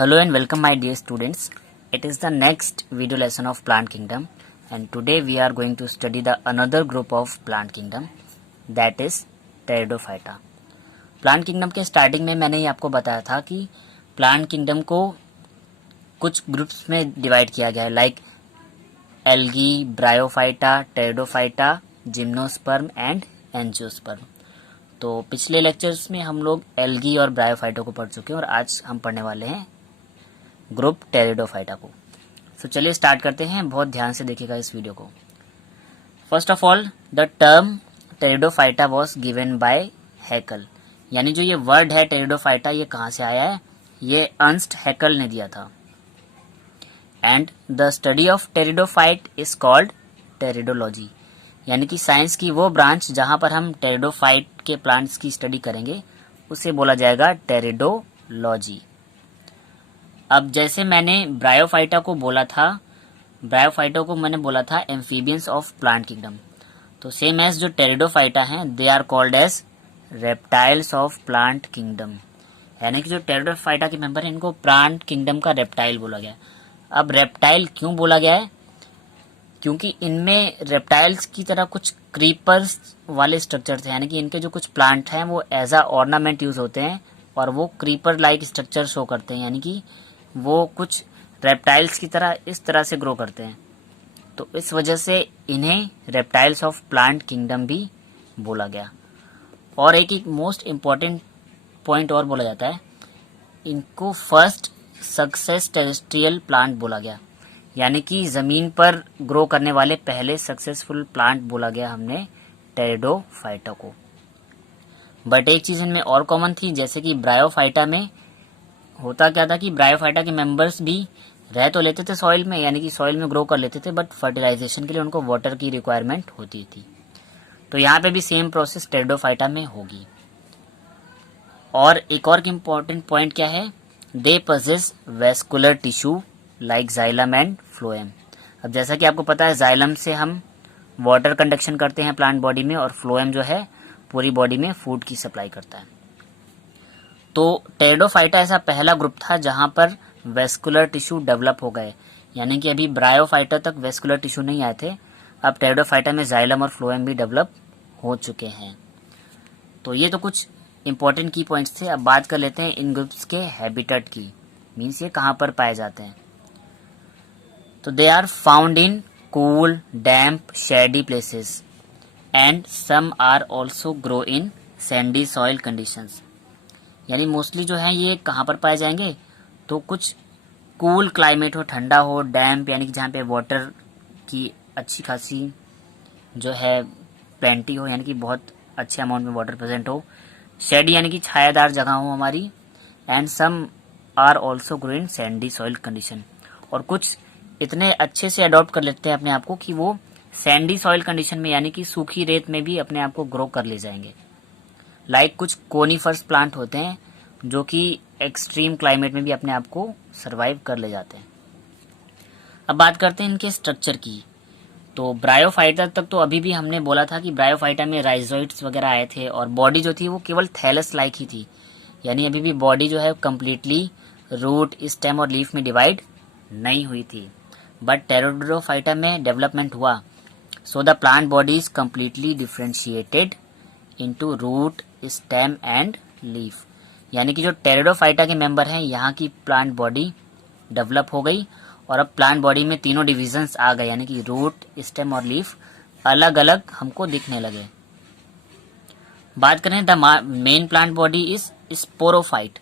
Hello and welcome my dear students. It is the next video lesson of plant kingdom and today we are going to study the another group of plant kingdom that is Pteridophyta. Plant kingdom के starting में मैंने ही आपको बताया था कि plant kingdom को कुछ groups में डिवाइड किया गया है like algae, bryophyta, pteridophyta, gymnosperm and angiosperm. तो पिछले लेक्चर्स में हम लोग एल्गी और ब्रायोफाइटा को पढ़ चुके हैं और आज हम पढ़ने वाले हैं ग्रुप टेरिडोफाइटा को। तो चलिए स्टार्ट करते हैं, बहुत ध्यान से देखिएगा इस वीडियो को। First of all the term pteridophyta was given by Haeckel, यानी जो ये वर्ड है टेरिडोफाइटा ये कहाँ से आया है, ये अर्नस्ट हैकल ने दिया था। And the study of pteridophyte is called pteridology, यानी कि साइंस की वो ब्रांच जहां पर हम टेरिडोफाइट के प्लांट्स की स्टडी करेंगे उसे बोला जाएगा टेरिडोलॉजी। अब जैसे मैंने ब्रायोफाइटा को बोला था, ब्रायोफाइटा को मैंने बोला था एम्फीबियंस ऑफ प्लांट किंगडम, तो सेम एज जो टेरिडोफाइटा हैं they are called as reptiles of plant kingdom, यानी कि जो टेरिडोफाइटा के मेंबर हैं इनको प्लांट किंगडम का रेप्टाइल बोला गया। अब रेप्टाइल क्यों बोला गया है, क्योंकि इनमें रेप्टाइल्स की तरह कुछ क्रीपर्स वाले स्ट्रक्चर थे, यानी कि इनके जो कुछ प्लांट हैं वो एज अ ऑर्नामेंट यूज होते हैं और वो क्रीपर लाइक स्ट्रक्चर शो करते हैं, यानी कि वो कुछ रेप्टाइल्स की तरह इस तरह से ग्रो करते हैं। तो इस वजह से इन्हें रेप्टाइल्स ऑफ प्लांट किंगडम भी बोला गया। और एक मोस्ट इम्पॉर्टेंट पॉइंट और बोला जाता है, इनको फर्स्ट सक्सेस टेरेस्ट्रियल प्लांट बोला गया, यानी कि जमीन पर ग्रो करने वाले पहले सक्सेसफुल प्लांट बोला गया हमने टेरिडोफाइटा को। बट एक चीज इनमें और कॉमन थी, जैसे कि ब्रायोफाइटा में होता क्या था कि ब्रायोफाइटा के मेंबर्स भी रह तो लेते थे सॉइल में, यानी कि सॉइल में ग्रो कर लेते थे, बट फर्टिलाइजेशन के लिए उनको वाटर की रिक्वायरमेंट होती थी। तो यहाँ पे भी सेम प्रोसेस टेरिडोफाइटा में होगी। और एक और इम्पॉर्टेंट पॉइंट क्या है, they possess vascular tissue like xylem and phloem. अब जैसा कि आपको पता है जाइलम से हम वाटर कंडक्शन करते हैं प्लांट बॉडी में और फ्लोएम जो है पूरी बॉडी में फूड की सप्लाई करता है। तो टेरिडोफाइटा ऐसा पहला ग्रुप था जहां पर वेस्कुलर टिश्यू डेवलप हो गए, यानी कि अभी ब्रायोफाइटा तक वेस्कुलर टिश्यू नहीं आए थे, अब टेरिडोफाइटा में जाइलम और फ्लोएम भी डेवलप हो चुके हैं। तो ये तो कुछ इंपॉर्टेंट की पॉइंट्स थे। अब बात कर लेते हैं इन ग्रुप्स के हैबिटेट की, मीन्स ये कहाँ पर पाए जाते हैं। तो they are found in cool, damp, shady places and some are also grow in sandy soil conditions, यानी मोस्टली जो है ये कहाँ पर पाए जाएंगे, तो कुछ कूल क्लाइमेट हो, ठंडा हो, डैम्प यानी कि जहाँ पे वाटर की अच्छी खासी जो है प्लेंटी हो, यानी कि बहुत अच्छे अमाउंट में वाटर प्रेजेंट हो, शेडी यानी कि छायादार जगह हो हमारी, and some are also grow in sandy soil condition, और कुछ इतने अच्छे से अडॉप्ट कर लेते हैं अपने आप को कि वो सैंडी सॉइल कंडीशन में यानी कि सूखी रेत में भी अपने आप को ग्रो कर ले जाएंगे। लाइक कुछ कोनिफर्स प्लांट होते हैं जो कि एक्सट्रीम क्लाइमेट में भी अपने आप को सरवाइव कर ले जाते हैं। अब बात करते हैं इनके स्ट्रक्चर की। तो ब्रायोफाइटा तक तो अभी भी हमने बोला था कि ब्रायोफाइटा में राइजोइड्स वगैरह आए थे और बॉडी जो थी वो केवल थैलस लाइक ही थी, यानी अभी भी बॉडी जो है कम्प्लीटली रूट, स्टेम और लीफ में डिवाइड नहीं हुई थी। बट टेरिडोफाइटा में डेवलपमेंट हुआ, so the plant body is completely differentiated into root, stem and leaf, यानी कि जो टेरिडोफाइटा के मेंबर हैं यहाँ की प्लांट बॉडी डेवलप हो गई और अब प्लांट बॉडी में तीनों डिविजन्स आ गए, यानी कि रूट, स्टेम और लीफ अलग अलग हमको दिखने लगे। बात करें the main plant body is sporophyte.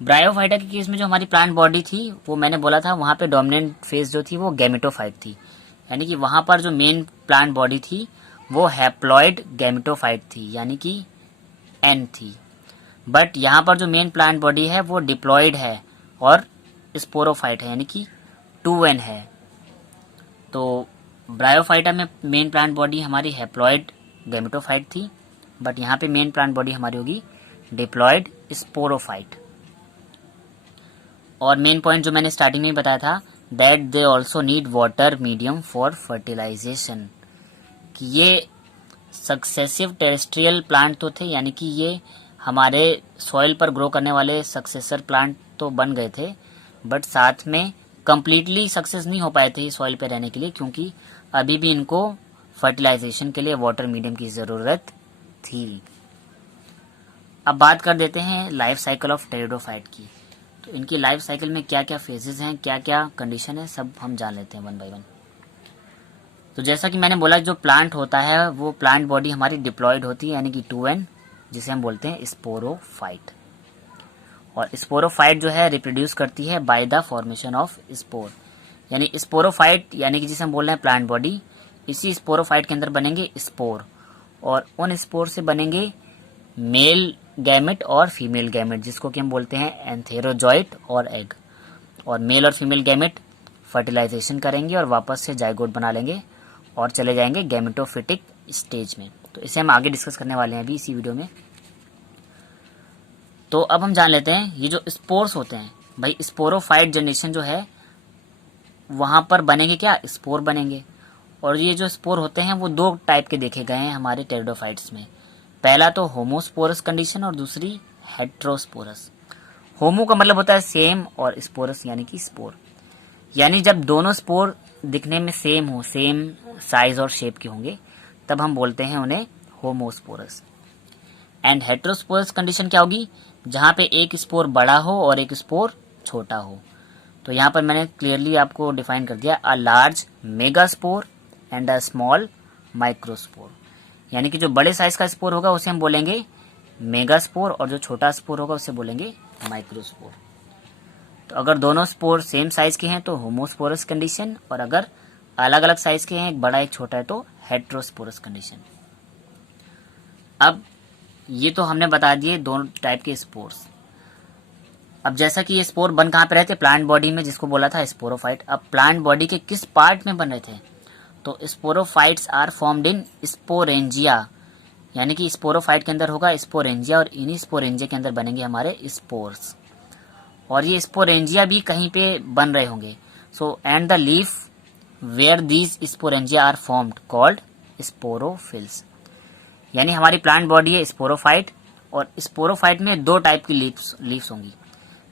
Bryophyta के केस में जो हमारी प्लांट बॉडी थी वो मैंने बोला था वहां पे डोमिनेंट फेज जो थी वो गैमेटोफाइट थी, यानी कि वहां पर जो मेन प्लांट बॉडी थी वो हैप्लॉइड गैमेटोफाइट थी, यानी कि एन थी। बट यहाँ पर जो मेन प्लांट बॉडी है वो डिप्लॉइड है और स्पोरोफाइट है, यानी कि 2n है। तो ब्रायोफाइटा में मेन प्लांट बॉडी हमारी हैप्लॉइड गैमेटोफाइट थी, बट यहाँ पे मेन प्लांट बॉडी हमारी होगी डिप्लॉइड स्पोरोफाइट। और मेन पॉइंट जो मैंने स्टार्टिंग में बताया था, that they also need water medium for fertilisation, कि ये सक्सेसिव टेरेस्ट्रियल प्लांट तो थे, यानी कि ये हमारे सॉइल पर ग्रो करने वाले सक्सेसर प्लांट तो बन गए थे, बट साथ में कंप्लीटली सक्सेस नहीं हो पाए थे सॉइल पे रहने के लिए, क्योंकि अभी भी इनको फर्टिलाइजेशन के लिए वाटर मीडियम की ज़रूरत थी। अब बात कर देते हैं लाइफ साइकिल ऑफ टेरिडोफाइट की। तो इनकी लाइफ साइकिल में क्या क्या फेजेस हैं, क्या क्या कंडीशन है, सब हम जान लेते हैं वन बाय वन। तो जैसा कि मैंने बोला, जो प्लांट होता है वो प्लांट बॉडी हमारी डिप्लॉयड होती है, यानी कि 2n, जिसे हम बोलते हैं स्पोरोफाइट। और स्पोरोफाइट जो है रिप्रोड्यूस करती है by the formation of spore, यानी स्पोरोफाइट यानी कि जिसे हम बोल रहे हैं प्लांट बॉडी, इसी स्पोरोफाइट के अंदर बनेंगे स्पोर, और उन स्पोर से बनेंगे मेल गैमेट और फीमेल गैमेट, जिसको कि हम बोलते हैं एंथेरोजॉइट और एग। और मेल और फीमेल गैमेट फर्टिलाइजेशन करेंगे और वापस से जाइगोट बना लेंगे और चले जाएंगे गैमेटोफिटिक स्टेज में। तो इसे हम आगे डिस्कस करने वाले हैं अभी इसी वीडियो में। तो अब हम जान लेते हैं ये जो स्पोर्स होते हैं, भाई स्पोरोफाइट जनरेशन जो है वहां पर बनेंगे क्या, स्पोर बनेंगे। और ये जो स्पोर होते हैं वो दो टाइप के देखे गए हैं हमारे टेरिडोफाइट्स में। पहला तो होमोस्पोरस कंडीशन और दूसरी हेट्रोस्पोरस। होमो का मतलब होता है सेम, और स्पोरस यानी कि स्पोर, यानी जब दोनों स्पोर दिखने में सेम हो, सेम साइज और शेप के होंगे, तब हम बोलते हैं उन्हें होमोस्पोरस। एंड हेट्रोस्पोरस कंडीशन क्या होगी, जहां पे एक स्पोर बड़ा हो और एक स्पोर छोटा हो। तो यहाँ पर मैंने क्लियरली आपको डिफाइन कर दिया, a large megaspore and a small microspore, यानी कि जो बड़े साइज का स्पोर होगा उसे हम बोलेंगे मेगास्पोर, और जो छोटा स्पोर होगा उसे बोलेंगे माइक्रोस्पोर। तो अगर दोनों स्पोर सेम साइज के हैं तो होमोस्पोरस कंडीशन, और अगर अलग अलग साइज के हैं, एक बड़ा एक छोटा है, तो हेट्रोस्पोरस कंडीशन। अब ये तो हमने बता दिए दोनों टाइप के स्पोर्स। अब जैसा कि ये स्पोर बन कहाँ पे रहते, प्लांट बॉडी में, जिसको बोला था स्पोरोफाइट। अब प्लांट बॉडी के किस पार्ट में बन रहे थे, तो sporophytes are formed in sporangia, यानी कि स्पोरोफाइट के अंदर होगा स्पोरेंजिया, और इन्हीं स्पोरेंजिया के अंदर बनेंगे हमारे स्पोर्स। और ये स्पोरेंजिया भी कहीं पे बन रहे होंगे। So and the leaf where these sporangia are formed called sporophylls, यानी हमारी प्लांट बॉडी है स्पोरोफाइट, और स्पोरोफाइट में दो टाइप की लीव्स होंगी।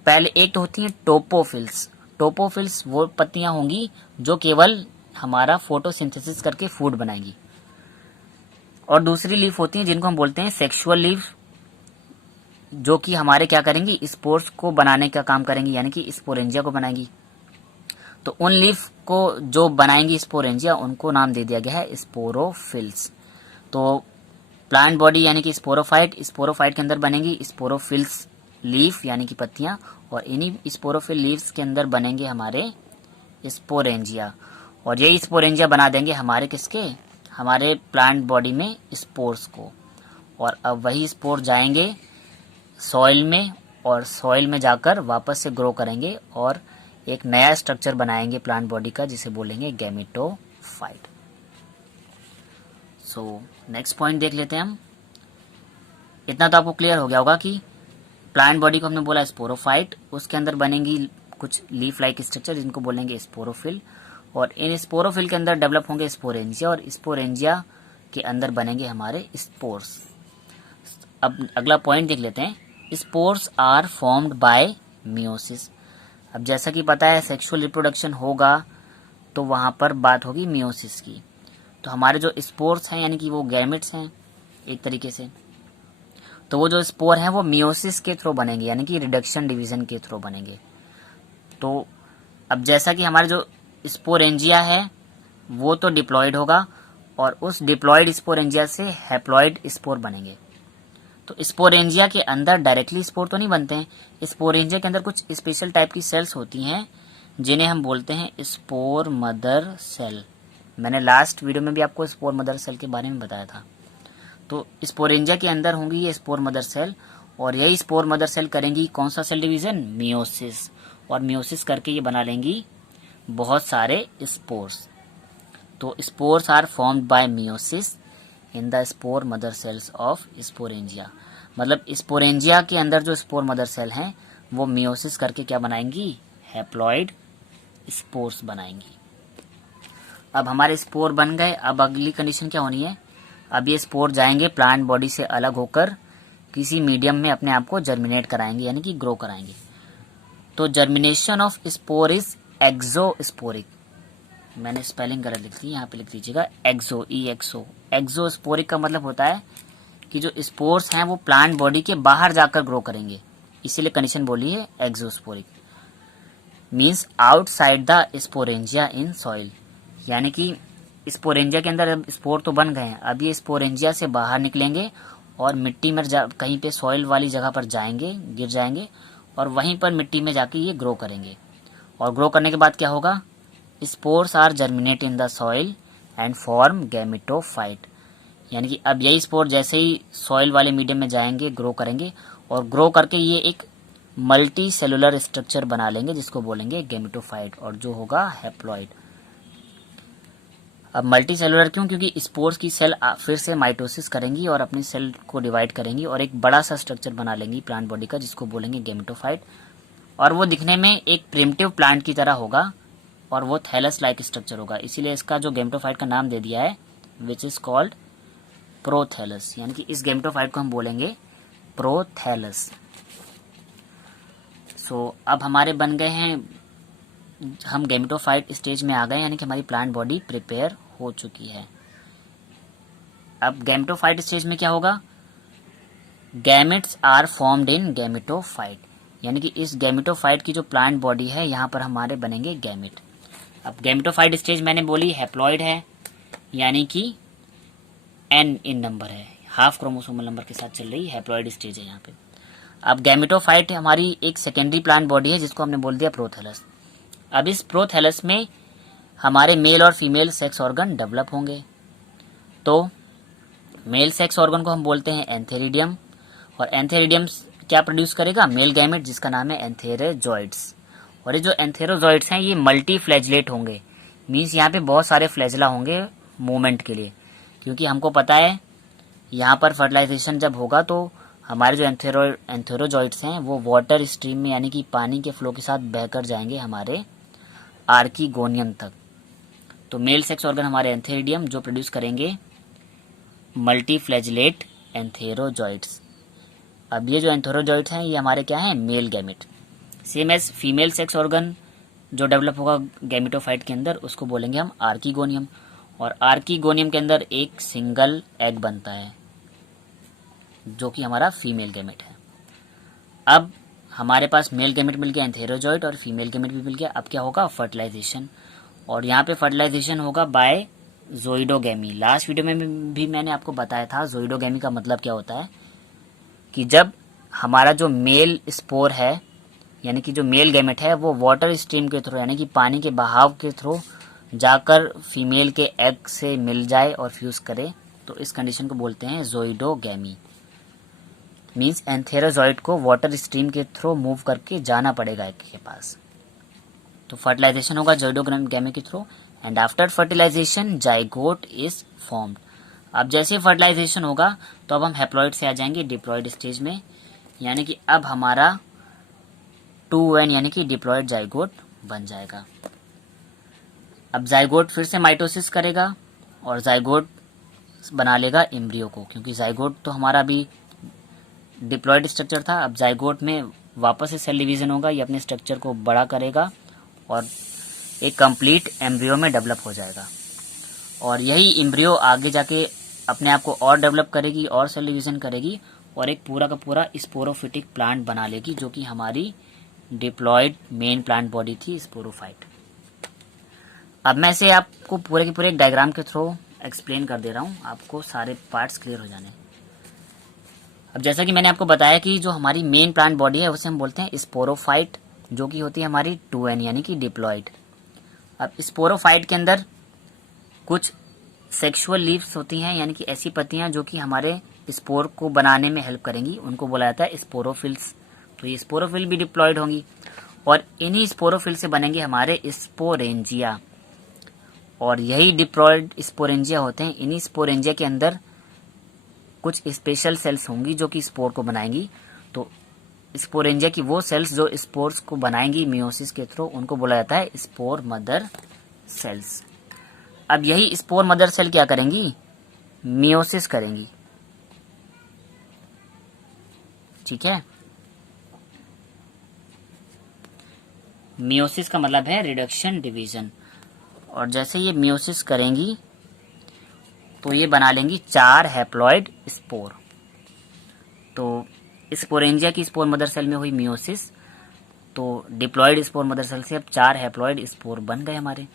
पहले एक तो होती है टोपोफिल्स। टोपोफिल्स वो पत्तियां होंगी जो केवल हमारा फोटोसिंथेसिस करके फूड बनाएंगी, और दूसरी लीफ होती है जिनको हम बोलते हैं सेक्सुअल लीफ, जो कि हमारे क्या करेंगी, स्पोर्स को बनाने का काम करेंगी, यानी कि स्पोरेंजिया को बनाएंगी। तो उन लीफ को जो बनाएंगी स्पोरेंजिया, उनको नाम दे दिया गया है स्पोरोफिल्स। तो प्लांट बॉडी यानी कि स्पोरोफाइट, स्पोरोफाइट के अंदर बनेंगी स्पोरोफिल्स लीफ यानी कि पत्तियां, और इन्हीं स्पोरोफिल लीव्स के अंदर बनेंगे हमारे स्पोरेंजिया, और यही स्पोरेंजिया बना देंगे हमारे किसके, हमारे प्लांट बॉडी में स्पोर्स को। और अब वही स्पोर जाएंगे सॉइल में, और सॉइल में जाकर वापस से ग्रो करेंगे और एक नया स्ट्रक्चर बनाएंगे प्लांट बॉडी का, जिसे बोलेंगे गैमेटोफाइट। सो नेक्स्ट पॉइंट देख लेते हैं हम। इतना तो आपको क्लियर हो गया होगा कि प्लांट बॉडी को हमने बोला स्पोरोफाइट, उसके अंदर बनेंगी कुछ लीफ लाइक स्ट्रक्चर जिनको बोलेंगे स्पोरोफिल, और इन स्पोरोफिल के अंदर डेवलप होंगे स्पोरेंजिया, और स्पोरेंजिया के अंदर बनेंगे हमारे स्पोर्स। अब अगला पॉइंट देख लेते हैं, spores are formed by meiosis. अब जैसा कि पता है सेक्सुअल रिप्रोडक्शन होगा तो वहां पर बात होगी मियोसिस की। तो हमारे जो स्पोर्स हैं यानी कि वो गैमेट्स हैं एक तरीके से, तो वो जो स्पोर हैं वो मियोसिस के थ्रू बनेंगे, यानी कि रिडक्शन डिवीजन के थ्रू बनेंगे। तो अब जैसा कि हमारे जो स्पोरेंजिया है वो तो डिप्लॉयड होगा, और उस डिप्लॉयड स्पोरेंजिया से हैप्लॉयड स्पोर बनेंगे। तो स्पोरेंजिया के अंदर डायरेक्टली स्पोर तो नहीं बनते हैं, स्पोरेंजिया के अंदर कुछ स्पेशल टाइप की सेल्स होती हैं जिन्हें हम बोलते हैं स्पोर मदर सेल। मैंने लास्ट वीडियो में भी आपको स्पोर मदर सेल के बारे में बताया था। तो स्पोरेंजिया के अंदर होंगी ये स्पोर मदर सेल, और यही स्पोर मदर सेल करेंगी कौन सा सेल डिवीजन, मियोसिस, और मियोसिस करके ये बना लेंगी बहुत सारे स्पोर्स। तो spores are formed by meiosis in the spore mother cells of sporangia, मतलब स्पोरेंजिया के अंदर जो स्पोर मदर सेल हैं वो मियोसिस करके क्या बनाएंगी, हैप्लॉइड स्पोर्स बनाएंगी। अब हमारे स्पोर बन गए, अब अगली कंडीशन क्या होनी है, अब ये स्पोर जाएंगे प्लांट बॉडी से अलग होकर किसी मीडियम में अपने आप को जर्मिनेट कराएंगे, यानी कि ग्रो कराएंगे। तो जर्मिनेशन ऑफ स्पोर इज एक्सोस्पोरिक। मैंने स्पेलिंग गलत लिख दी, यहाँ पे लिख दीजिएगा एक्सो, EXO। एक्सोस्पोरिक का मतलब होता है कि जो स्पोर्स हैं वो प्लांट बॉडी के बाहर जाकर ग्रो करेंगे, इसीलिए कंडीशन बोली है exosporic. Means outside the sporangia in soil, यानी कि स्पोरेंजिया के अंदर अब स्पोर तो बन गए हैं, अब ये स्पोरेंजिया से बाहर निकलेंगे और मिट्टी में कहीं पे सॉइल वाली जगह पर जाएंगे, गिर जाएंगे और वहीं पर मिट्टी में जाके ये ग्रो करेंगे। और ग्रो करने के बाद क्या होगा, spores are germinate in the soil and form gametophyte, यानी कि अब यही स्पोर जैसे ही सॉइल वाले मीडियम में जाएंगे ग्रो करेंगे और ग्रो करके ये एक मल्टी सेलुलर स्ट्रक्चर बना लेंगे जिसको बोलेंगे गैमेटोफाइट, और जो होगा हैप्लॉइड। अब मल्टी सेलुलर क्यों, क्योंकि स्पोर्स की सेल फिर से माइटोसिस करेंगी और अपनी सेल को डिवाइड करेंगी और एक बड़ा सा स्ट्रक्चर बना लेंगी प्लांट बॉडी का जिसको बोलेंगे गैमेटोफाइट, और वो दिखने में एक प्रिमिटिव प्लांट की तरह होगा और वो थैलस लाइक स्ट्रक्चर होगा, इसीलिए इसका जो गैमेटोफाइट का नाम दे दिया है विच इज कॉल्ड प्रोथैलस, यानी कि इस गैमेटोफाइट को हम बोलेंगे प्रोथैलस। सो अब हमारे बन गए हैं, हम गैमेटोफाइट स्टेज में आ गए, यानी कि हमारी प्लांट बॉडी प्रिपेयर हो चुकी है। अब गैमेटोफाइट स्टेज में क्या होगा, gametes are formed in gametophyte, यानी कि इस गैमेटोफाइट की जो प्लांट बॉडी है यहाँ पर हमारे बनेंगे गैमेट। अब गैमेटोफाइट स्टेज मैंने बोली हैप्लॉइड है, यानी कि N इन नंबर है, हाफ क्रोमोसोमल नंबर के साथ चल रही हैप्लॉइड स्टेज है यहाँ पे। अब गैमेटोफाइट हमारी एक सेकेंडरी प्लांट बॉडी है जिसको हमने बोल दिया प्रोथैलस। अब इस प्रोथैलस में हमारे मेल और फीमेल सेक्स ऑर्गन डेवलप होंगे। तो मेल सेक्स ऑर्गन को हम बोलते हैं एंथेरिडियम, और एंथेरिडियम क्या प्रोड्यूस करेगा, मेल गैमेट जिसका नाम है एंथेरोजॉइड्स। और ये जो एंथेरोजॉइड्स हैं ये मल्टी फ्लैजलेट होंगे, मीन्स यहाँ पे बहुत सारे फ्लैजला होंगे मूवमेंट के लिए, क्योंकि हमको पता है यहाँ पर फर्टिलाइजेशन जब होगा तो हमारे जो एंथेरोजॉइड्स हैं वो वाटर स्ट्रीम में, यानी कि पानी के फ्लो के साथ बहकर जाएंगे हमारे आर्कीगोनियम तक। तो मेल सेक्स ऑर्गन हमारे एंथेरिडियम जो प्रोड्यूस करेंगे मल्टी फ्लैजलेट एंथेरोजॉइड्स। अब ये जो एंथेरोजॉइड्स हैं ये हमारे क्या हैं, male gamete. Same as female sex organ जो डेवलप होगा गैमेटोफाइट के अंदर उसको बोलेंगे हम आर्कीगोनियम, और आर्कीगोनियम के अंदर एक सिंगल एग बनता है जो कि हमारा फीमेल गैमेट है। अब हमारे पास मेल गैमेट मिल गया एंथेरोजॉइड और फीमेल गैमेट भी मिल गया। अब क्या होगा, फर्टिलाइजेशन, और यहाँ पे फर्टिलाइजेशन होगा बाय ज़ोइडोगैमी। लास्ट वीडियो में भी मैंने आपको बताया था ज़ोइडोगैमी का मतलब क्या होता है, कि जब हमारा जो मेल स्पोर है यानी कि जो मेल गैमेट है वो वाटर स्ट्रीम के थ्रू, यानी कि पानी के बहाव के थ्रू जाकर फीमेल के एग से मिल जाए और फ्यूज करे, तो इस कंडीशन को बोलते हैं ज़ोइडोगैमी। मीन्स एंथेरोजॉइड को वाटर स्ट्रीम के थ्रू मूव करके जाना पड़ेगा एग के पास। तो फर्टिलाइजेशन होगा ज़ोइडोगैमी के through, and after fertilisation zygote is formed. अब जैसे फर्टिलाइजेशन होगा तो अब हम हैप्लॉइड से आ जाएंगे डिप्लॉइड स्टेज में, यानी कि अब हमारा 2N यानी कि डिप्लॉइड जाइगोट बन जाएगा। अब जाइगोट फिर से माइटोसिस करेगा और जाइगोट बना लेगा एम्ब्रियो को, क्योंकि जाइगोट तो हमारा भी डिप्लॉइड स्ट्रक्चर था। अब जाइगोट में वापस से सेल डिवीजन होगा, ये अपने स्ट्रक्चर को बड़ा करेगा और एक कंप्लीट एम्ब्रियो में डेवलप हो जाएगा, और यही एम्ब्रियो आगे जाके अपने आप को और डेवलप करेगी और सेल डिवीजन करेगी और एक पूरा का पूरा स्पोरोफिटिक प्लांट बना लेगी, जो कि हमारी डिप्लॉइड मेन प्लांट बॉडी थी स्पोरोफाइट। अब मैं इसे आपको पूरे के पूरे एक डायग्राम के थ्रू एक्सप्लेन कर दे रहा हूँ, आपको सारे पार्ट्स क्लियर हो जाने। अब जैसा कि मैंने आपको बताया कि जो हमारी मेन प्लांट बॉडी है उसे हम बोलते हैं स्पोरोफाइट, जो कि होती है हमारी 2N यानी कि डिप्लॉइड। अब स्पोरोफाइट के अंदर कुछ सेक्सुअल लीव्स होती हैं, यानी कि ऐसी पत्तियां जो कि हमारे स्पोर को बनाने में हेल्प करेंगी, उनको बोला जाता है स्पोरोफिल्स। तो ये स्पोरोफिल भी डिप्लॉइड होंगी और इन्हीं स्पोरोफिल से बनेंगे हमारे स्पोरेंजिया, और यही डिप्लॉइड स्पोरेंजिया होते हैं। इन्हीं स्पोरेंजिया के अंदर कुछ स्पेशल सेल्स होंगी जो कि स्पोर को बनाएंगी। तो स्पोरेंजिया की वो सेल्स जो स्पोर्स को बनाएंगी मियोसिस के थ्रू, उनको बोला जाता है स्पोर मदर सेल्स। अब यही स्पोर मदर सेल क्या करेंगी, मियोसिस करेंगी, ठीक है। मियोसिस का मतलब है रिडक्शन डिवीजन। और जैसे ये मियोसिस करेंगी तो ये बना लेंगी 4 हैप्लॉइड स्पोर। तो स्पोरेंजिया की स्पोर मदर सेल में हुई मियोसिस, तो डिप्लॉइड स्पोर मदर सेल से अब 4 हैप्लॉइड स्पोर बन गए हमारे।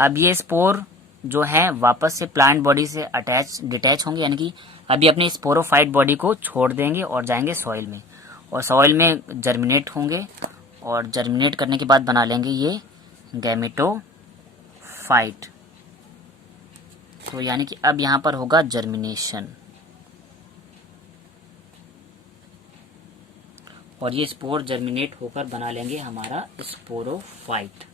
अब ये स्पोर जो है वापस से प्लांट बॉडी से डिटैच होंगे, यानी कि अभी अपनी स्पोरोफाइट बॉडी को छोड़ देंगे और जाएंगे सॉइल में, और सॉइल में जर्मिनेट होंगे, और जर्मिनेट करने के बाद बना लेंगे ये गैमेटोफाइट। तो यानी कि अब यहाँ पर होगा जर्मिनेशन, और ये स्पोर जर्मिनेट होकर बना लेंगे हमारा स्पोरोफाइट,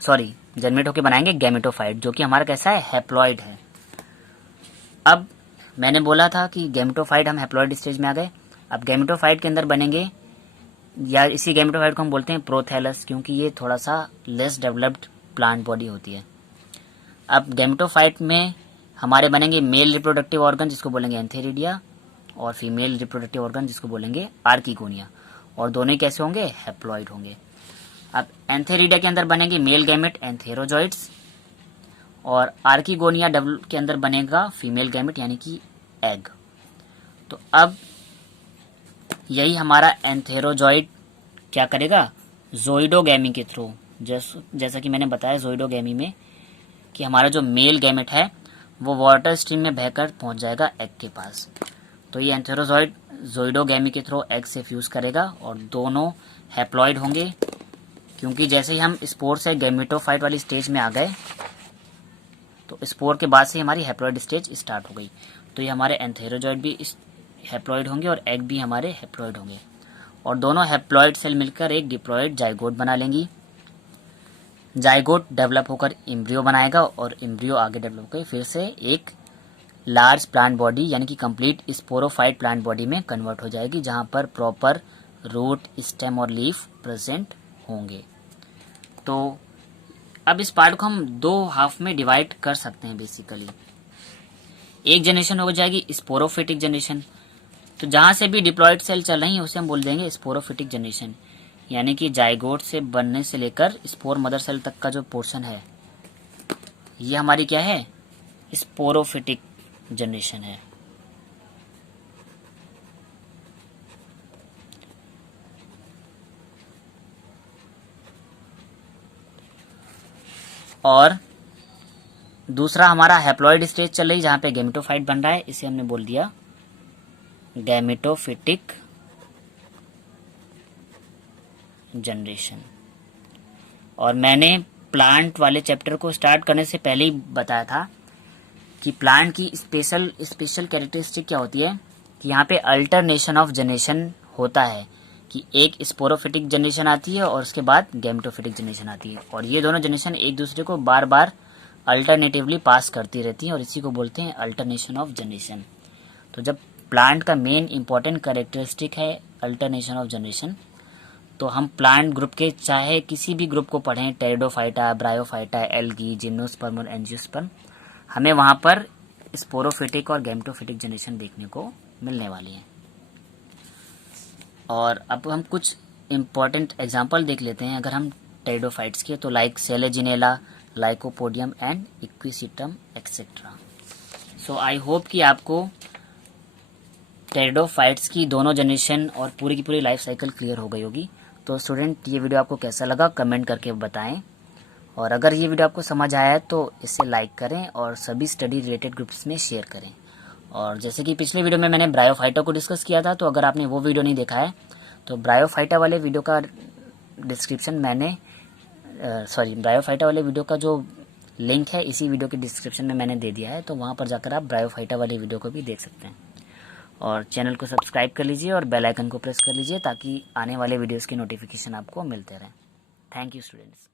सॉरी जर्मिनेट होकर बनाएंगे गैमेटोफाइट, जो कि हमारा कैसा है, हैप्लॉइड है। अब मैंने बोला था कि गैमेटोफाइट हम हैप्लॉइड स्टेज में आ गए। अब गैमेटोफाइट के अंदर बनेंगे, या इसी गैमेटोफाइट को हम बोलते हैं प्रोथैलस, क्योंकि ये थोड़ा सा लेस डेवलप्ड प्लांट बॉडी होती है। अब गैमेटोफाइट में हमारे बनेंगे मेल रिप्रोडक्टिव ऑर्गन जिसको बोलेंगे एंथेरिडिया, और फीमेल रिप्रोडक्टिव ऑर्गन जिसको बोलेंगे आर्किगोनिया, और दोनों कैसे होंगे, हैप्लॉइड होंगे। अब एंथेरिडिया के अंदर बनेंगे मेल गैमेट एंथेरोजॉइड्स, और आर्किगोनिया के अंदर बनेगा फीमेल गैमेट यानी कि एग। तो अब यही हमारा एंथेरोजॉइड क्या करेगा, जोइडोगैमी के थ्रू, जैसा कि मैंने बताया जोइडोगैमी में कि हमारा जो मेल गैमेट है वो वाटर स्ट्रीम में बहकर पहुंच जाएगा एग के पास। तो ये एंथेरोजॉइड जोइडोगैमी के थ्रू एग से फ्यूज करेगा, और दोनों हैप्लॉइड होंगे, क्योंकि जैसे ही हम स्पोर से गैमेटोफाइट वाली स्टेज में आ गए तो स्पोर के बाद से हमारी हैप्लॉइड स्टेज स्टार्ट हो गई। तो ये हमारे एंथेरोजॉइड भी हैप्लॉइड होंगे और एग भी हमारे हैप्लॉइड होंगे, और दोनों हैप्लॉइड सेल मिलकर एक डिप्लॉइड जाइगोट बना लेंगी। जाइगोट डेवलप होकर एम्ब्रियो बनाएगा, और एम्ब्रियो आगे डेवलप होकर फिर से एक लार्ज प्लांट बॉडी यानी कि कंप्लीट स्पोरोफाइट प्लांट बॉडी में कन्वर्ट हो जाएगी, जहां पर प्रॉपर रूट, स्टेम और लीफ प्रेजेंट होंगे। तो अब इस पार्ट को हम 2 हाफ में डिवाइड कर सकते हैं बेसिकली। एक जनरेशन हो जाएगी स्पोरोफिटिक जनरेशन, तो जहां से भी डिप्लॉइड सेल चल रही है उसे हम बोल देंगे स्पोरोफिटिक जनरेशन, यानी कि जाइगोट से बनने से लेकर स्पोर मदर सेल तक का जो पोर्शन है ये हमारी क्या है, स्पोरोफिटिक जनरेशन है। और दूसरा हमारा हैप्लॉइड स्टेज चल रही जहां पे गैमेटोफाइट बन रहा है, इसे हमने बोल दिया गैमेटोफिटिक जनरेशन। और मैंने प्लांट वाले चैप्टर को स्टार्ट करने से पहले ही बताया था कि प्लांट की स्पेशल कैरेक्टरिस्टिक क्या होती है, कि यहाँ पे अल्टरनेशन ऑफ जनरेशन होता है, कि एक स्पोरोफिटिक जनरेशन आती है और उसके बाद गैमेटोफिटिक जनरेशन आती है, और ये दोनों जनरेशन एक दूसरे को बार बार अल्टरनेटिवली पास करती रहती हैं, और इसी को बोलते हैं अल्टरनेशन ऑफ जनरेशन। तो जब प्लांट का मेन इंपॉर्टेंट कैरेक्टरिस्टिक है अल्टरनेशन ऑफ जनरेशन, तो हम प्लांट ग्रुप के चाहे किसी भी ग्रुप को पढ़ें, टेरिडोफाइटा, ब्रायोफाइटा, एल्गी, जिम्नोस्पर्म और एंजियोस्पर्म, हमें वहां पर स्पोरोफिटिक और गैमेटोफिटिक जनरेशन देखने को मिलने वाली है। और अब हम कुछ इम्पॉर्टेंट एग्जाम्पल देख लेते हैं अगर हम टेरिडोफाइट्स के, तो like Selaginella, lycopodium and equisetum etcetera. So I hope कि आपको टेरिडोफाइट्स की दोनों जनरेशन और पूरी की पूरी लाइफ साइकिल क्लियर हो गई होगी। तो स्टूडेंट, ये वीडियो आपको कैसा लगा कमेंट करके बताएं, और अगर ये वीडियो आपको समझ आया है तो इसे लाइक करें और सभी स्टडी रिलेटेड ग्रुप्स में शेयर करें। और जैसे कि पिछले वीडियो में मैंने ब्रायोफाइटा को डिस्कस किया था, तो अगर आपने वो वीडियो नहीं देखा है तो ब्रायोफाइटा वाले वीडियो का डिस्क्रिप्शन ब्रायोफाइटा वाले वीडियो का जो लिंक है इसी वीडियो के डिस्क्रिप्शन में मैंने दे दिया है, तो वहाँ पर जाकर आप ब्रायोफाइटा वाले वीडियो को भी देख सकते हैं। और चैनल को सब्सक्राइब कर लीजिए और बेल आइकन को प्रेस कर लीजिए ताकि आने वाले वीडियोस की नोटिफिकेशन आपको मिलते रहें। Thank you students.